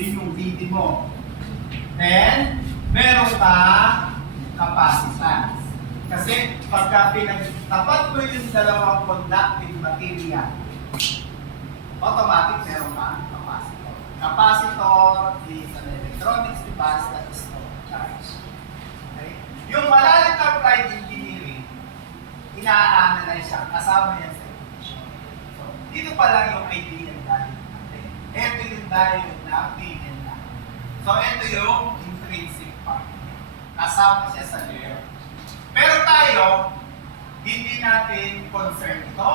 Yun yung VT mo. Then, meron pa capacitance. Kasi pagka pinagtapat mo yung dalawang conducting material, automatic meron pa capacitor. Capacitor is an electronics device that store charge. Okay? Yung malalim na applied engineering, ina-analyze siya, kasama yan sa equation. So, dito pa lang yung idea ng value natin. Ito yung value na PN na. So, ito yung intrinsic part. Kasama siya sa layer. Pero tayo, hindi natin concern ito.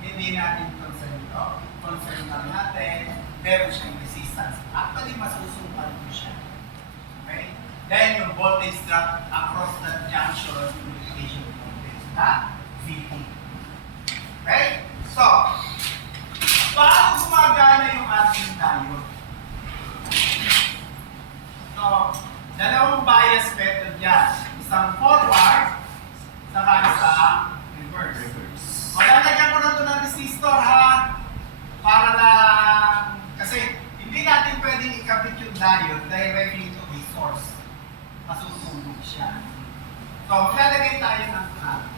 Hindi natin concern ito. Concern lang natin, meron siyang resistance. Actually, masusukat mo siya. Okay? Then, yung voltage drop across the junction, unification voltage na VT. Okay? So, paano gumagana yung ating diode? So, dalawang bias method yan. Isang forward, saka isang reverse. O, lalagyan ko na ito ng resistor, ha? Para lang, kasi hindi natin pwedeng ikabit yung diode directly to the source. Masusunog siya. So, maglalagay tayo ng current.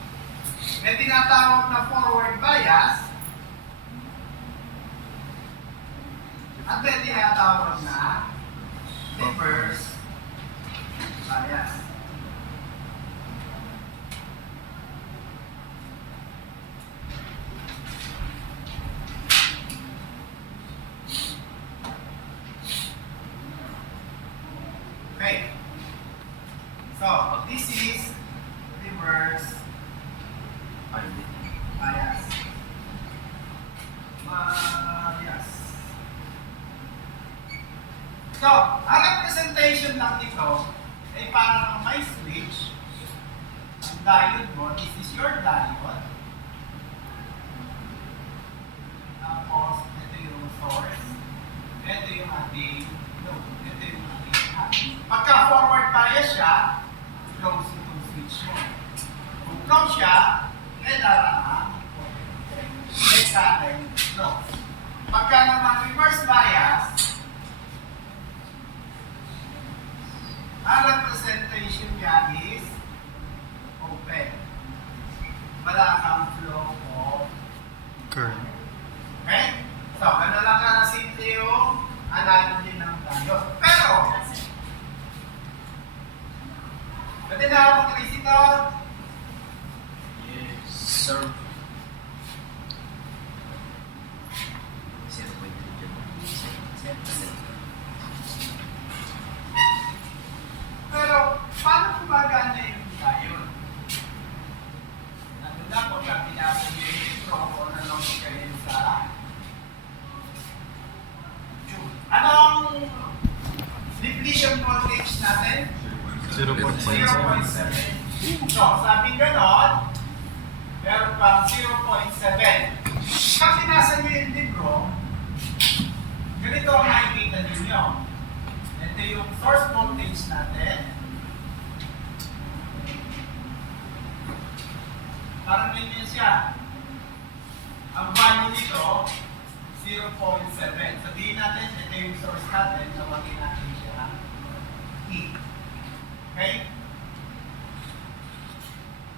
May tinatawag na forward bias at may tinatawag na reverse bias. Okay. So, this is reverse bias. Bias. So, ang representation lang nito ay parang may switch. Ang diode mo, this is your diode. Tapos, ito yung source. Ito yung ating load. Ito yung ating ating. Pagka forward bias siya, close itong switch mo. Kung close siya, kailangan ang next natin, close. Pagka naman reverse bias, ang representation niya is open. Wala kang flow of Current. okay? So, gano'n lang ka na simple yung analogy ng diode. Pero, pwede na ako mag-resistor? Yes, sir. Pero, paano gumagana yung diode? Ano na, pagka pinasa niyo yung intro o nalong kayo sa tube. Anong depletion voltage natin? 0.7. 0.7. So, sabi ganon, meron pang 0.7. Pag pinasa niyo yung libro, ganito ang makikita ninyo. Ito yung source voltage natin. Parang ganyan siya. Ang value nito, 0.7. Sabihin natin, ito yung source natin, tawagin natin siya E. Okay?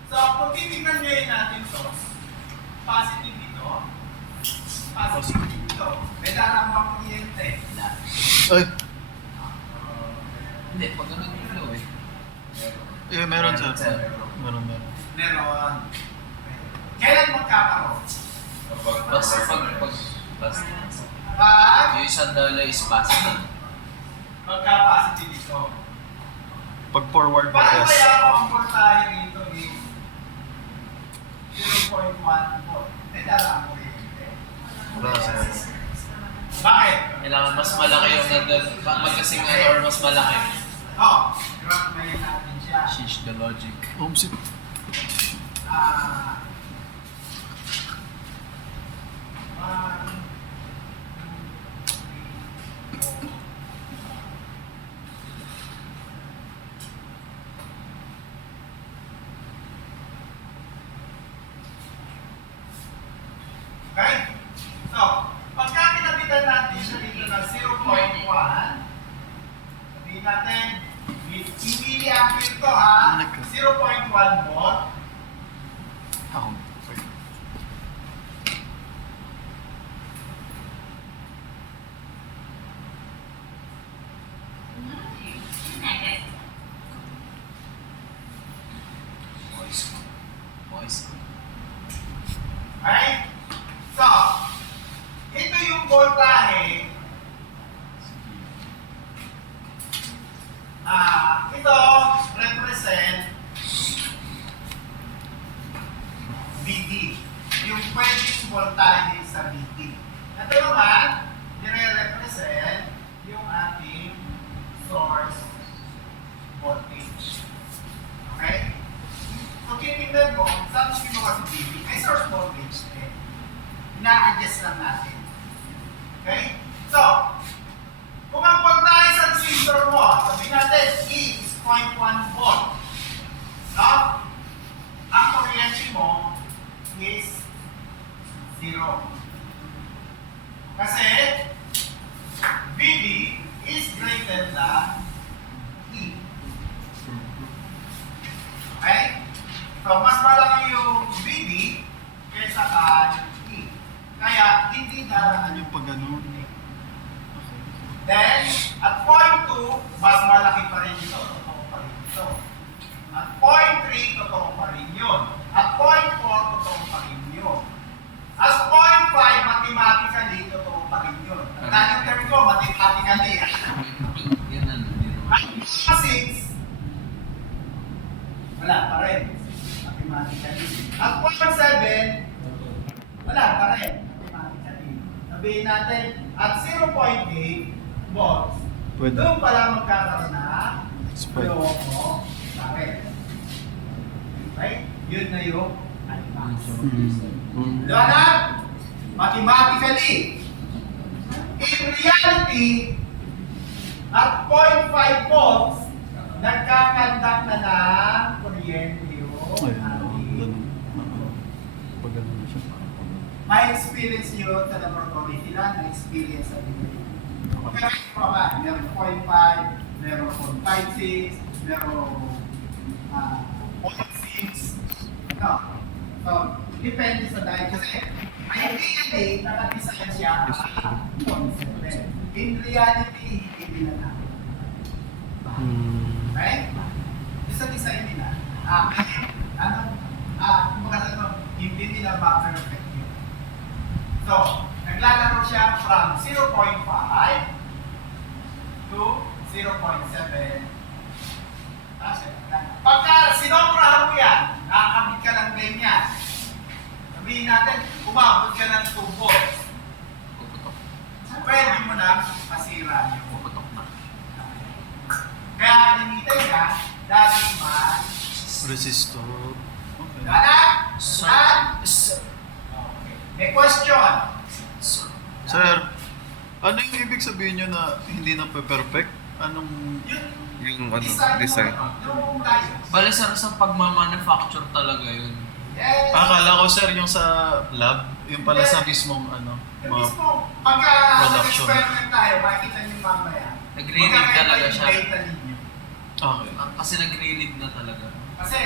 So, kung titignan ngayon natin source, positive dito, positive dito. May darang kuryente. Ay! Hindi, pag ganun yung flow eh. Eh, meron sir. Meron. Meron. Kailan magkakaroon? Basta. Pag Yung isang dala is positive. magka-positive ito. Pag forward Paano bias. kaya ako ang voltahe rito is 0.1 volt? May darang kuryente. Wala sir. Bakit? Kailangan mas malaki yung magkasing ano or mas malaki. Graph ngayon natin siya. Sheesh the logic. Oops. Ah, 1, 2, 3, 4. Okay? So, pagka kinabitan natin natin siya dito na 0.1. Sabihin natin, pipili ang ito ha, 0.1 volt. Ako. Okay. Voice ko. Alright? So, ito yung voltahe. Ito represent VD. Yung pwedeng voltahe sa VD. Ito naman, nire-represent yung ating source voltage. Okay? So, titignan mo, saan kinuha si VD? May source voltage din. Ina-adjust lang natin. Okay? So, kung ang voltahe sa resistor mo, sabihin natin, E is 0.1 volt. No? Ang kuryente mo is 0. Kasi, VD is greater than E. Okay? So, mas malaki yung VD kaysa kay E. Kaya, hindi daraan Yung pag ganun. Then, at point 2, mas malaki pa rin ito. Totoo pa rin ito. At point 3, totoo pa rin yun. At point 4, totoo pa rin yun. As point 5, mathematically, totoo pa rin yun. Tandaan yung term ko, mathematically. Yan ano, At 6, wala pa rin. Mathematically. At point 7, wala pa rin. Mathematically. Sabihin natin, at 0.8 volts, Pwede. doon pala magkakaroon na Spike. loko sa red. Okay? Yun na yung IMAX. Diba na? Mathematically. In reality, at 0.5 volts, nagkakandak na ng kuryente yung ating Pag ganun siya. may experience yun sa laboratory. Sila na-experience sa video. Okay, pa meron 0.5, meron 0.56, meron 0.6. No. So, depende sa diet. Kasi, ideally, nakadesign siya sa 0.7. In reality, hindi na natin. Okay? Isa design nila. Hindi nila ma-perfect yun. So, naglalaro siya from 0.5 to 0.7. Pagka sinobrahan mo yan, nakakabit ka ng ganyan. Sabihin natin, umabot ka ng 2 volts. Puputok. Pwede mo na masira yun. Puputok na. Kaya limitan niya, dahil man, Resistor. Okay. Dana? Sir. Dan? Sir. Okay. May question. Sir. Sir, ano yung ibig sabihin nyo na hindi na perfect? Anong... Yung ano, Design. design. Yung tayo. Bale sir, sa pagmamanufacture talaga yun. Yes. Akala ko sir yung sa lab, yung pala sa mismong ano, Yung mga... mismo, pagka Production. nag-experiment tayo, makikita niyo mamaya. Nagre-read talaga siya. Magkakaiba yung data ninyo. Okay. Kasi nagre-read na talaga. Kasi,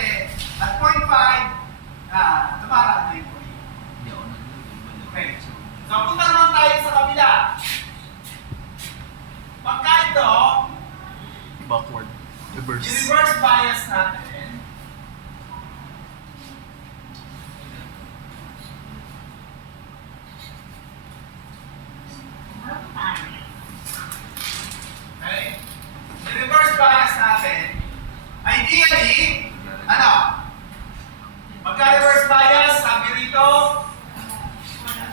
at 0.5, tumaraan na yung kulit. Hindi ako nag-read. Okay. So, punta naman tayo sa kabila. Pagka ito, Backward. Reverse. i-reverse bias natin. Okay? I-reverse bias natin. Ideally, ano? Magka-reverse bias, sabi rito,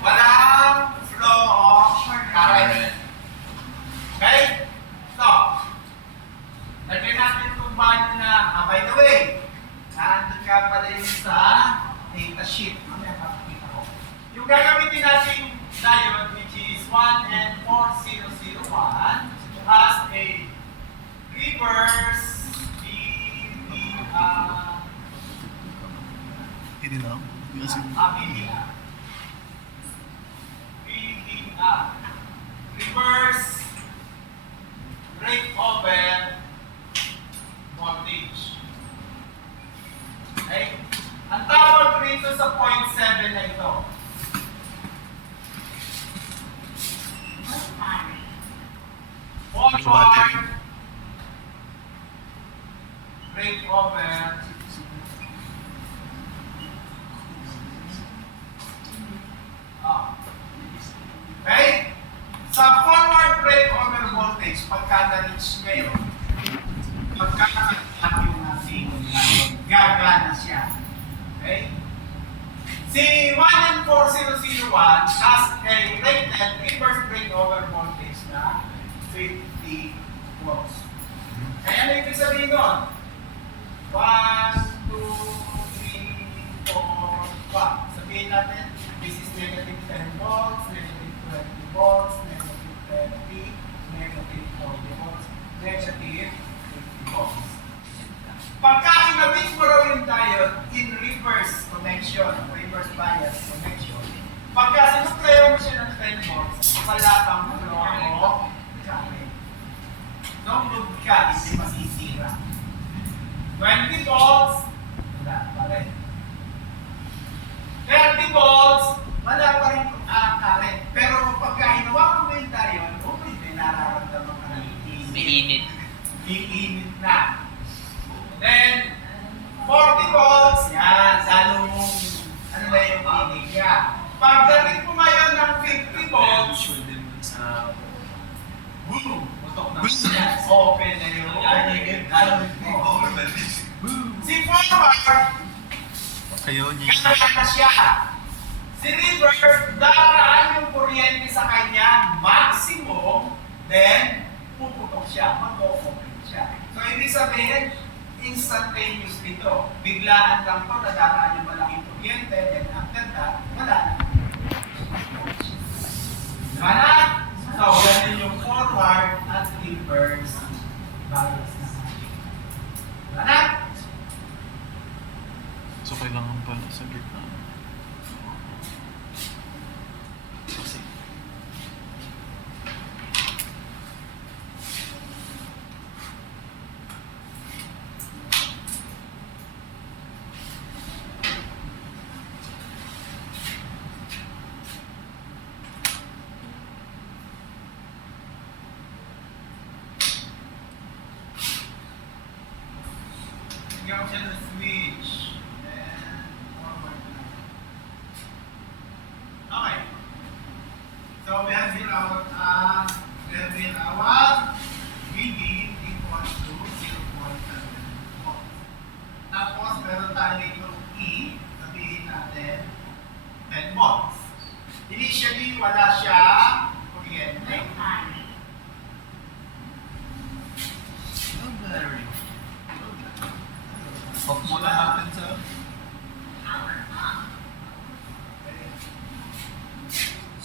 walang flow of current. Okay? So, lagyan natin itong value na, by the way, nandun nga pala yun sa data sheet. Mamaya papakita ko. Yung gagamitin natin diode, which is 1N4001, has a reverse BVR. Hindi na. Kasi... BVR. BVR. battery. Breakover. Ah. Okay? Sa forward breakover voltage, pagka na-reach ngayon, pagka na-reach yung ating gagana siya. Okay? Si 11401 has a rated reverse breakover voltage na 50 volts. Kaya ano ibig sabihin doon? 1, 2, 3, 4, 5. Sabihin natin, this is negative 10 volts, negative 20 volts, negative 30, negative 40 volts, negative 50 volts. Pagka kinabit mo raw yung diode in reverse connection, reverse bias connection, pagka sinuplayan mo siya ng 10 volts, wala kang flow o current. No load ka, hindi masisira. 20 volts, wala pa rin. 30 volts, wala pa rin current. Pero pagka hinawakan mo yung diode, may nararamdaman ka ng May init. iinit na. Then, 40 volts, yan, lalo mong, ano ba yung tinig niya. Pagdating mo ngayon ng 50 volts, boom, putok na siya. Open na yung si forward, Ayaw niya. kaya na siya. Si reverse, daraan yung kuryente sa kanya, maximum, then, puputok siya, mag-open siya. So, ibig sabihin, instantaneous dito. Biglaan lang po, nadaraan yung malaking kuryente, then after that, wala na. Diba na? So, ganun yung forward at reverse bias na. Diba na? So, kailangan pala sa gitna. Kasi, Bigyan ko siya ng switch. Then, forward na. Okay. So, we have our VD equals to 0.7 volts. Tapos, meron tayo dito E, sabihin natin 10 volts. Initially, wala siyang kuryente. off muna natin sa...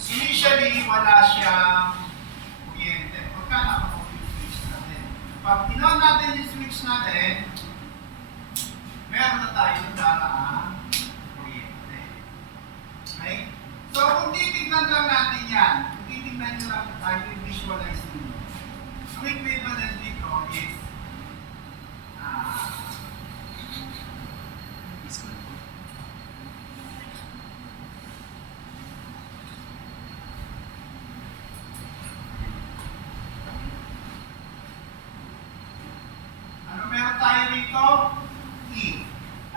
Initially, wala siyang kuryente. Pagka naka-off yung switch natin. Pag in-on natin yung switch natin, meron na tayong daraang kuryente. Okay? So, kung titignan lang natin yan, kung titignan nyo lang tayo visualize nyo, ang equivalent dito is ano meron tayo rito? E.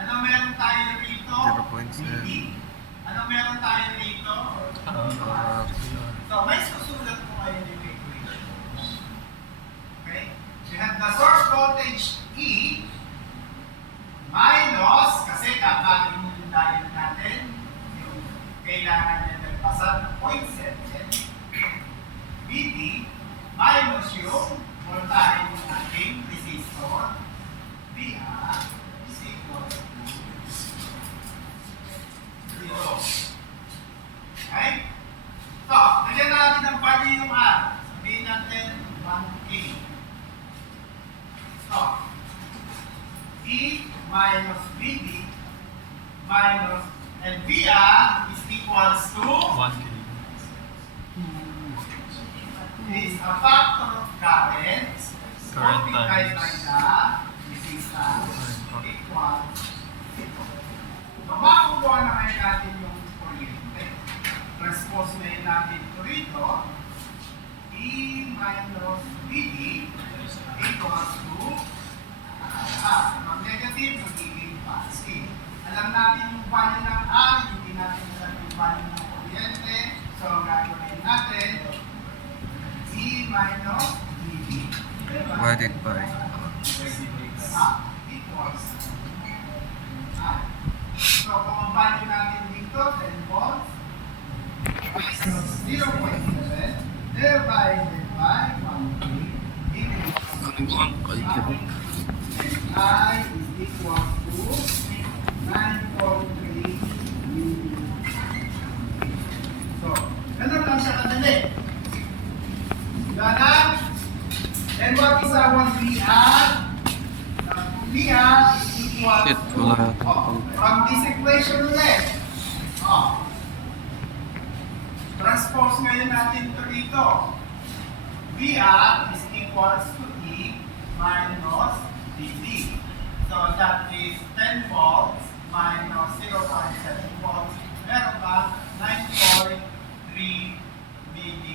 Ano meron tayo rito? 0.7. B. Ano meron tayo rito? So, may susulat ko kayo yung equation. Okay? We have the source voltage E minus, kasi kakain mo yung diode natin, yung kailangan niya nagpasa ng 0.7 VD minus yung voltage ng ating resistor VR is equal to 0. Okay? So, lagyan natin ang value yung R. Sabihin natin 1K. So, E minus VD minus and VR is equals to 1K. is a factor of current multiplied by times the resistance equals so, makukuha na ngayon natin yung kuryente. Transpose na yun natin ito rito. E minus VD equals to from negative magiging positive. Alam natin yung value ng R, hindi natin alam yung value ng kuryente. So, ang gagawin natin, E minus VD Divided by equals R. So, kung ang value natin dito, 10 volts, 0.7 divided by 1 equals I is equal to 9.3 So, ganun lang siya kadali. Ganun. And what is our VR? VR is equal Shit, to, wala. from this equation ulit. Transpose ngayon natin ito dito. VR is equals to E minus VD. So that is 10 volts minus 0.7 volts. Meron ka 9.3 VD.